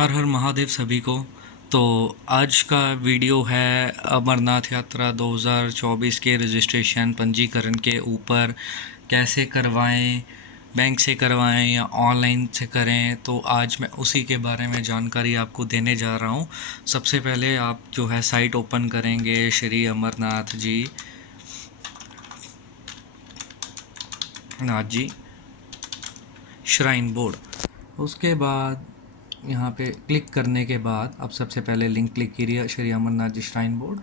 हर हर महादेव सभी को। तो आज का वीडियो है अमरनाथ यात्रा 2024 के रजिस्ट्रेशन पंजीकरण के ऊपर। कैसे करवाएं, बैंक से करवाएं या ऑनलाइन से करें, तो आज मैं उसी के बारे में जानकारी आपको देने जा रहा हूं। सबसे पहले आप जो है साइट ओपन करेंगे श्री अमरनाथ जी नाथ जी श्राइन बोर्ड। उसके बाद यहाँ पे क्लिक करने के बाद आप सबसे पहले लिंक क्लिक कीजिए श्री अमरनाथ जी श्राइन बोर्ड।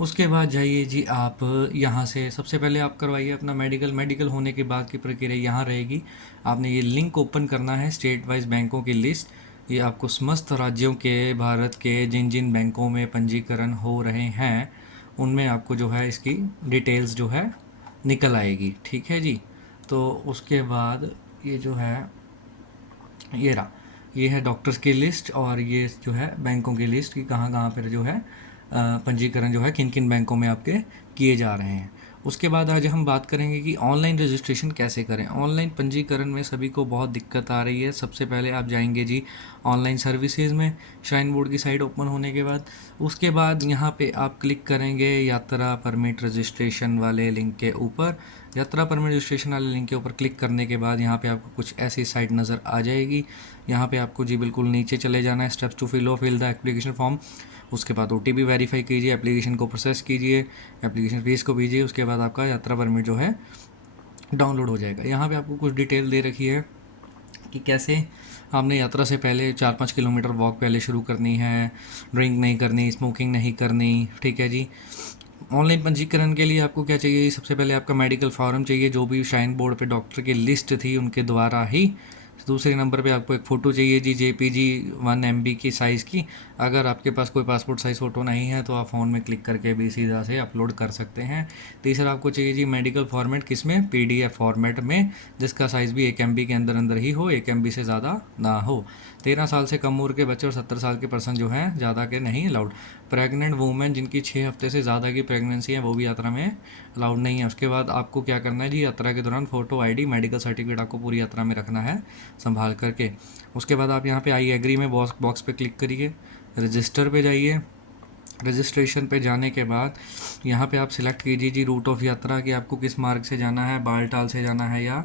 उसके बाद जाइए जी आप यहाँ से सबसे पहले आप करवाइए अपना मेडिकल होने के बाद की प्रक्रिया यहाँ रहेगी। आपने ये लिंक ओपन करना है स्टेट वाइज बैंकों की लिस्ट। ये आपको समस्त राज्यों के भारत के जिन जिन बैंकों में पंजीकरण हो रहे हैं उनमें आपको जो है इसकी डिटेल्स जो है निकल आएगी। ठीक है जी। तो उसके बाद ये जो है ये रहा, ये है डॉक्टर्स की लिस्ट और ये जो है बैंकों की लिस्ट कि कहाँ कहाँ पर जो है पंजीकरण जो है किन किन बैंकों में आपके किए जा रहे हैं। उसके बाद आज हम बात करेंगे कि ऑनलाइन रजिस्ट्रेशन कैसे करें। ऑनलाइन पंजीकरण में सभी को बहुत दिक्कत आ रही है। सबसे पहले आप जाएंगे जी ऑनलाइन सर्विसेज में श्राइन बोर्ड की साइट ओपन होने के बाद। उसके बाद यहाँ पे आप क्लिक करेंगे यात्रा परमिट रजिस्ट्रेशन वाले लिंक के ऊपर। यात्रा परमिट रजिस्ट्रेशन वाले लिंक के ऊपर क्लिक करने के बाद यहाँ पे आपको कुछ ऐसी साइट नज़र आ जाएगी। यहाँ पे आपको जी बिल्कुल नीचे चले जाना है। Steps to fill the application form. उसके बाद OTP वेरीफाई कीजिए, एप्लीकेशन को प्रोसेस कीजिए, एप्लीकेशन फीस को भेजिए। उसके बाद आपका यात्रा परमिट जो है डाउनलोड हो जाएगा। यहाँ पे आपको कुछ डिटेल दे रखी है कि कैसे आपने यात्रा से पहले 4-5 किलोमीटर वॉक पहले शुरू करनी है, ड्रिंक नहीं करनी, स्मोकिंग नहीं करनी। ठीक है जी। ऑनलाइन पंजीकरण के लिए आपको क्या चाहिए, सबसे पहले आपका मेडिकल फॉर्म चाहिए जो भी श्राइन बोर्ड पे डॉक्टर की लिस्ट थी उनके द्वारा ही। दूसरे नंबर पे आपको एक फ़ोटो चाहिए जी JPG 1 MB की साइज़ की। अगर आपके पास कोई पासपोर्ट साइज़ फ़ोटो नहीं है तो आप फ़ोन में क्लिक करके भी सीधा से अपलोड कर सकते हैं। तीसरा आपको चाहिए जी मेडिकल फॉर्मेट, किसमें, PDF फॉर्मेट में, जिसका साइज़ भी 1 MB के अंदर अंदर ही हो, 1 MB से ज़्यादा ना हो। 13 साल से कम उम्र के बच्चे और 70 साल के पर्सन जो हैं ज़्यादा के नहीं अलाउड। प्रेग्नेंट वूमेन जिनकी 6 हफ्ते से ज़्यादा की प्रेगनेंसी है वो भी यात्रा में अलाउड नहीं है। उसके बाद आपको क्या करना है जी, यात्रा के दौरान फ़ोटो, ID, मेडिकल सर्टिफिकेट आपको पूरी यात्रा में रखना है संभाल करके। उसके बाद आप यहाँ पे आई एग्री में बॉक्स पे क्लिक करिए, रजिस्टर पे जाइए। रजिस्ट्रेशन पे जाने के बाद यहाँ पे आप सिलेक्ट कीजिए जी रूट ऑफ यात्रा कि आपको किस मार्ग से जाना है, बालटाल से जाना है या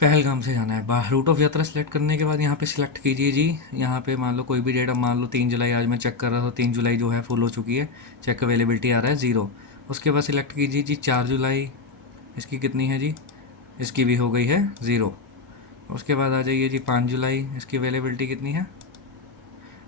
पहलगाम से जाना है। रूट ऑफ यात्रा सेलेक्ट करने के बाद यहाँ पे सिलेक्ट कीजिए जी, यहाँ पे मान लो कोई भी डेट, अब मान लो 3 जुलाई आज मैं चेक कर रहा था, 3 जुलाई जो है फुल हो चुकी है, चेक अवेलेबिलिटी आ रहा है 0। उसके बाद सिलेक्ट कीजिए जी 4 जुलाई, इसकी कितनी है जी, इसकी भी हो गई है 0। उसके बाद आ जाइए जी 5 जुलाई, इसकी अवेलेबिलिटी कितनी है,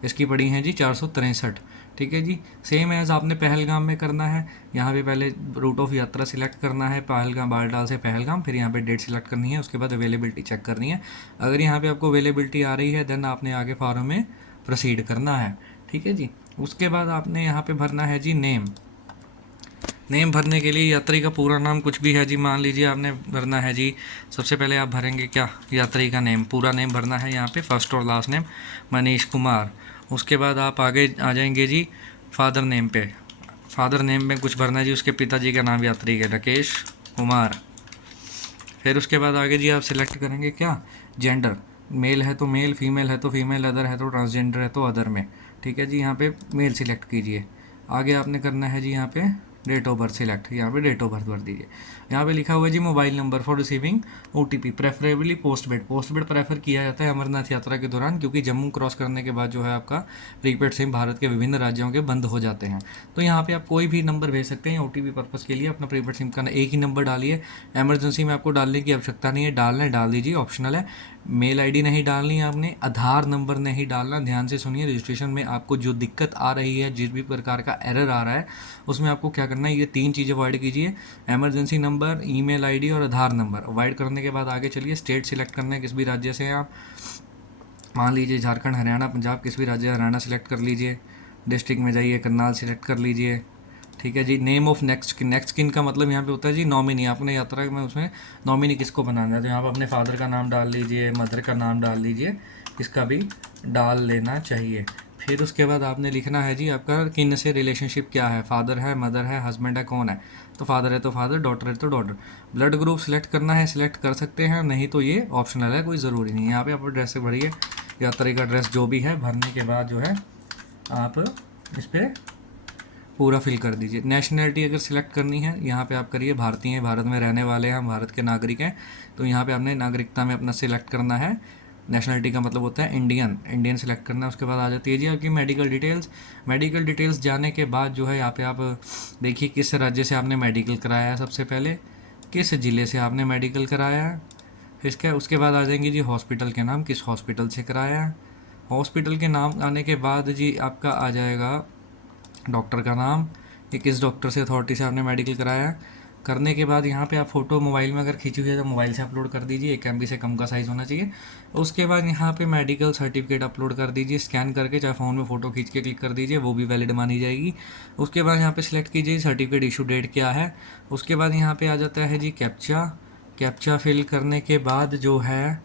इसकी पड़ी हैं जी 463। ठीक है जी। सेम एज़ आपने पहलगाम में करना है। यहाँ पे पहले रूट ऑफ यात्रा सिलेक्ट करना है, पहलगाम, बालटाल से पहलगाम, फिर यहाँ पे डेट सिलेक्ट करनी है। उसके बाद अवेलेबिलिटी चेक करनी है। अगर यहाँ पे आपको अवेलेबिलिटी आ रही है देन आपने आगे फॉर्म में प्रोसीड करना है। ठीक है जी। उसके बाद आपने यहाँ पे भरना है जी नेम। नेम भरने के लिए यात्री का पूरा नाम कुछ भी है जी, मान लीजिए आपने भरना है जी, सबसे पहले आप भरेंगे क्या, यात्री का नेम, पूरा नेम भरना है यहाँ पे, फर्स्ट और लास्ट नेम मनीष कुमार। उसके बाद आप आगे आ जाएंगे जी फादर नेम पे। फादर नेम में कुछ भरना है जी, उसके पिताजी का नाम यात्री के, राकेश कुमार। फिर उसके बाद आगे जी आप सिलेक्ट करेंगे क्या, जेंडर, मेल है तो मेल, फीमेल है तो फीमेल, अदर है तो ट्रांसजेंडर है तो अदर में। ठीक है जी। यहाँ पे मेल सिलेक्ट कीजिए। आगे आपने करना है जी यहाँ पे डेट ऑफ बर्थ सिलेक्ट, यहाँ पे डेट ऑफ बर्थ भर दीजिए। यहाँ पे लिखा हुआ है जी mobile number for receiving OTP, preferably postpaid prefer किया जाता है अमरनाथ यात्रा के दौरान, क्योंकि जम्मू क्रॉस करने के बाद जो है आपका प्रीपेड सिम भारत के विभिन्न राज्यों के बंद हो जाते हैं। तो यहाँ पे आप कोई भी नंबर भेज सकते हैं OTP पर्पज़ के लिए। अपना प्रीपेड सिम का एक ही नंबर डालिए। एमरजेंसी में आपको डालने की आवश्यकता नहीं है, डालना है डाल दीजिए, ऑप्शनल है। मेल ID नहीं डालनी है आपने, आधार नंबर नहीं डालना। ध्यान से सुनिए, रजिस्ट्रेशन में आपको जो दिक्कत आ रही है, जिस भी प्रकार का एरर आ रहा है, उसमें आपको क्या करना है, ये 3 चीज़ें अवॉइड कीजिए, एमरजेंसी नंबर, ईमेल ID और आधार नंबर। अवॉइड करने के बाद आगे चलिए, स्टेट सिलेक्ट करना है, किस भी राज्य से हैं आप, मान लीजिए झारखंड, हरियाणा, पंजाब, किस भी राज्य, हरियाणा सिलेक्ट कर लीजिए। डिस्ट्रिक्ट में जाइए, करनाल सिलेक्ट कर लीजिए। ठीक है जी। नेम ऑफ नेक्स्ट किन का मतलब यहाँ पे होता है जी नॉमिनी, आपने यात्रा में उसमें नॉमिनी किसको बनाना है, तो यहाँ पर अपने फादर का नाम डाल लीजिए, मदर का नाम डाल लीजिए, इसका भी डाल लेना चाहिए। फिर उसके बाद आपने लिखना है जी आपका किन से रिलेशनशिप क्या है, फादर है, मदर है, हस्बैंड है, कौन है, तो फादर है तो फादर, डॉटर है तो डॉटर। ब्लड ग्रुप सिलेक्ट करना है, सिलेक्ट कर सकते हैं, नहीं तो ये ऑप्शनल है, कोई ज़रूरी नहीं है। यहाँ पे आप एड्रेस से भरिए, यात्री का एड्रेस जो भी है भरने के बाद जो है आप इस पर पूरा फिल कर दीजिए। नेशनलिटी अगर सिलेक्ट करनी है यहाँ पे आप करिए भारतीय हैं, भारत में रहने वाले हैं, हम भारत के नागरिक हैं, तो यहाँ पे आपने नागरिकता में अपना सिलेक्ट करना है। नेशनलिटी का मतलब होता है इंडियन, इंडियन सेलेक्ट करना है। उसके बाद आ जाती है जी आपकी मेडिकल डिटेल्स। मेडिकल डिटेल्स जाने के बाद जो है यहाँ पे आप देखिए किस राज्य से आपने मेडिकल कराया है, सबसे पहले किस ज़िले से आपने मेडिकल कराया है। फिर उसके बाद आ जाएंगे जी हॉस्पिटल के नाम, किस हॉस्पिटल से कराया है। हॉस्पिटल के नाम आने के बाद जी आपका आ जाएगा डॉक्टर का नाम, कि किस डॉक्टर से अथॉरिटी से आपने मेडिकल कराया है। करने के बाद यहाँ पे आप फ़ोटो मोबाइल में अगर खींची हुई है तो मोबाइल से अपलोड कर दीजिए, 1 MB से कम का साइज़ होना चाहिए। उसके बाद यहाँ पे मेडिकल सर्टिफिकेट अपलोड कर दीजिए स्कैन करके, चाहे फ़ोन में फ़ोटो खींच के क्लिक कर दीजिए, वो भी वैलिड मानी जाएगी। उसके बाद यहाँ पे सिलेक्ट कीजिए सर्टिफिकेट इशू डेट क्या है। उसके बाद यहाँ पे आ जाता है जी कैप्चा। कैप्चा फिल करने के बाद जो है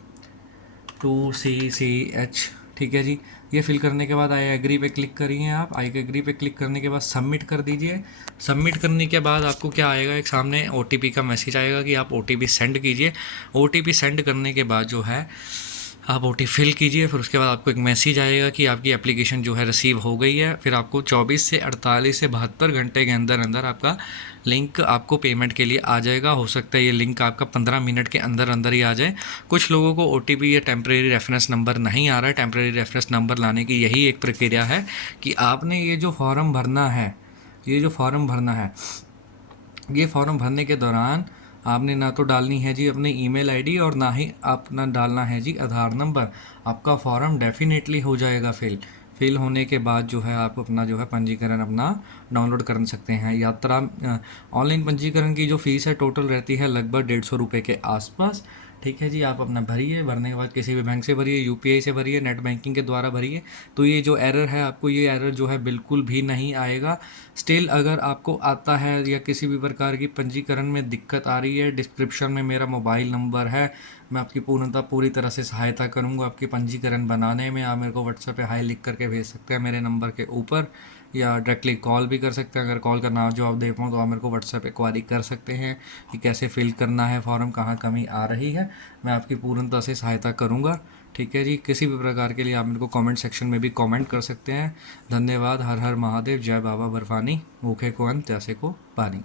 2CCH, ठीक है जी। ये फिल करने के बाद आई एग्री पे क्लिक करिए आप। आई एग्री पे क्लिक करने के बाद सबमिट कर दीजिए। सबमिट करने के बाद आपको क्या आएगा, एक सामने OTP का मैसेज आएगा कि आप OTP सेंड कीजिए। OTP सेंड करने के बाद जो है आप OTP फिल कीजिए। फिर उसके बाद आपको एक मैसेज आएगा कि आपकी एप्लीकेशन जो है रिसीव हो गई है। फिर आपको 24 से 48 से 72 घंटे के अंदर अंदर आपका लिंक आपको पेमेंट के लिए आ जाएगा। हो सकता है ये लिंक आपका 15 मिनट के अंदर अंदर ही आ जाए। कुछ लोगों को OTP या टेम्प्रेरी रेफरेंस नंबर नहीं आ रहा है। टेम्प्रेरी रेफरेंस नंबर लाने की यही एक प्रक्रिया है कि आपने ये जो फॉर्म भरना है, ये जो फॉर्म भरना है, ये फॉर्म भरने के दौरान आपने ना तो डालनी है जी अपनी ईमेल आईडी और ना ही अपना डालना है जी आधार नंबर। आपका फॉर्म डेफिनेटली हो जाएगा फिल होने के बाद जो है आप अपना जो है पंजीकरण अपना डाउनलोड कर सकते हैं। यात्रा ऑनलाइन पंजीकरण की जो फ़ीस है टोटल रहती है लगभग 150 रुपये के आसपास, ठीक है जी। आप अपना भरिए, भरने के बाद किसी भी बैंक से भरिए, UPI से भरिए, नेट बैंकिंग के द्वारा भरिए। तो ये जो एरर है आपको ये एरर जो है बिल्कुल भी नहीं आएगा। स्टिल अगर आपको आता है या किसी भी प्रकार की पंजीकरण में दिक्कत आ रही है, डिस्क्रिप्शन में मेरा मोबाइल नंबर है, मैं आपकी पूरी तरह से सहायता करूंगा आपकी पंजीकरण बनाने में। आप मेरे को व्हाट्सएप पे हाई लिख करके भेज सकते हैं मेरे नंबर के ऊपर, या डायरेक्टली कॉल भी कर सकते हैं। अगर कॉल का ना जवाब दे पाऊँ तो आप मेरे को व्हाट्सएप पे क्वारी कर सकते हैं कि कैसे फिल करना है फॉर्म, कहाँ कमी आ रही है। मैं आपकी पूर्णतः से सहायता करूँगा, ठीक है जी। किसी भी प्रकार के लिए आप मेरे को कमेंट सेक्शन में भी कमेंट कर सकते हैं। धन्यवाद। हर हर महादेव। जय बाबा बर्फानी। भूखे को अन्न, प्यासे को पानी।